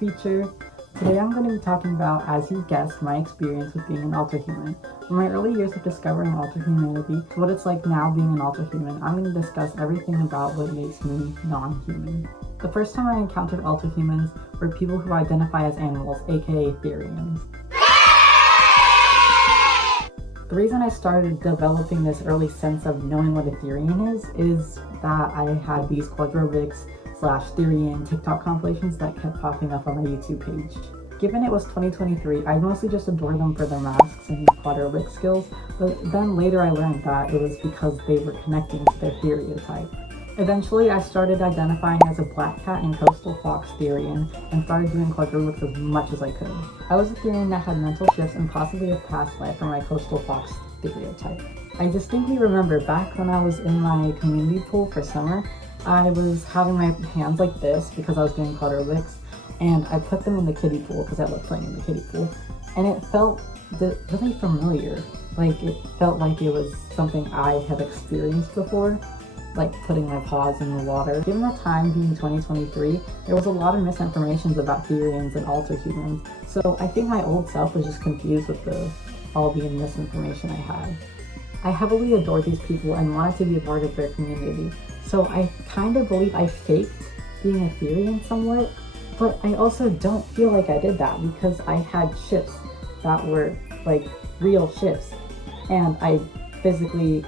creature. Today I'm going to be talking about, as you've guessed, my experience with being an Alterhuman. From my early years of discovering Alterhumanity to what it's like now being an Alterhuman, I'm going to discuss everything about what makes me non-human. The first time I encountered Alterhumans were people who identify as animals, aka Therians. The reason I started developing this early sense of knowing what a Therian is that I had these quadrobics/Therian TikTok compilations that kept popping up on my YouTube page. Given it was 2023, I mostly just adored them for their masks and quadrobic skills, but then later I learned that it was because they were connecting to their stereotype. Eventually, I started identifying as a black cat and coastal fox Therian and started doing quadrobics as much as I could. I was a Therian that had mental shifts and possibly a past life from my coastal fox stereotype. I distinctly remember back when I was in my community pool for summer, I was having my hands like this because I was doing quadrobics, and I put them in the kiddie pool because I love playing in the kiddie pool, and it felt really familiar. Like, it felt like it was something I had experienced before, like putting my paws in the water. Given the time being 2023, there was a lot of misinformations about Therians and Alterhumans, so I think my old self was just confused with all the misinformation I had. I heavily adored these people and wanted to be a part of their community, so I kind of believe I faked being a Therian somewhat, but I also don't feel like I did that because I had ships that were like real ships, and I physically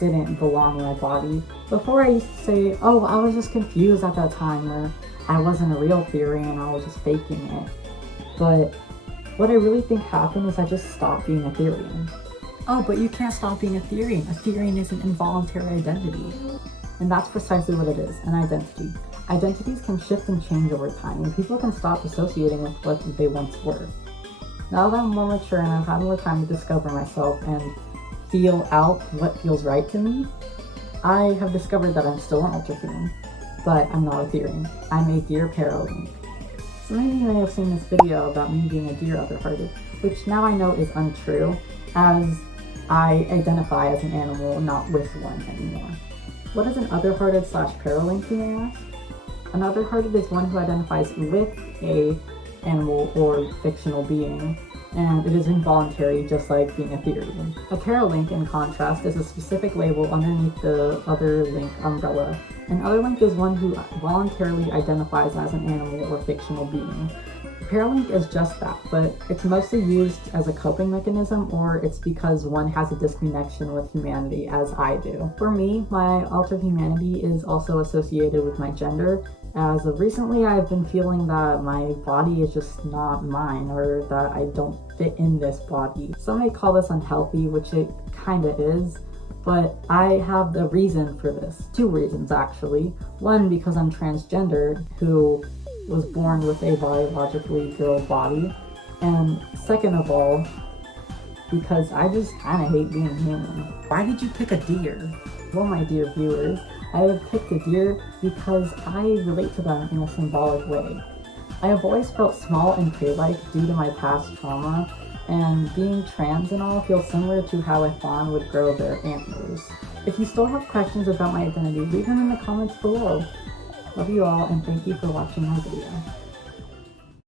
didn't belong in my body. Before I used to say, oh, I was just confused at that time, or I wasn't a real Therian, I was just faking it. But what I really think happened is I just stopped being a Therian. Oh, but you can't stop being a Therian. A Therian is an involuntary identity. And that's precisely what it is, an identity. Identities can shift and change over time, and people can stop associating with what they once were. Now that I'm more mature and I've had more time to discover myself and feel out what feels right to me, I have discovered that I'm still an Alterhuman, but I'm not a Therian. I'm a deer paralink. Some of you may have seen this video about me being a deer other-hearted, which now I know is untrue, as I identify as an animal, not with one anymore. What is an other-hearted/paralink, you may ask? An other-hearted is one who identifies with a animal or fictional being, and it is involuntary, just like being a Therian. A paralink, in contrast, is a specific label underneath the other link umbrella. An otherlink is one who voluntarily identifies as an animal or fictional being. Paralink is just that, but it's mostly used as a coping mechanism, or it's because one has a disconnection with humanity, as I do. For me, my Alterhumanity is also associated with my gender. As of recently, I've been feeling that my body is just not mine, or that I don't fit in this body. Some may call this unhealthy, which it kinda is, but I have the reason for this. Two reasons, actually. One, because I'm transgender, who was born with a biologically girl body, and second of all, because I just kinda hate being human. Why did you pick a deer? Well, my dear viewers, I have picked a deer because I relate to them in a symbolic way. I have always felt small and prey-like due to my past trauma, and being trans and all feels similar to how a fawn would grow their antlers. If you still have questions about my identity, leave them in the comments below. Love you all, and thank you for watching my video.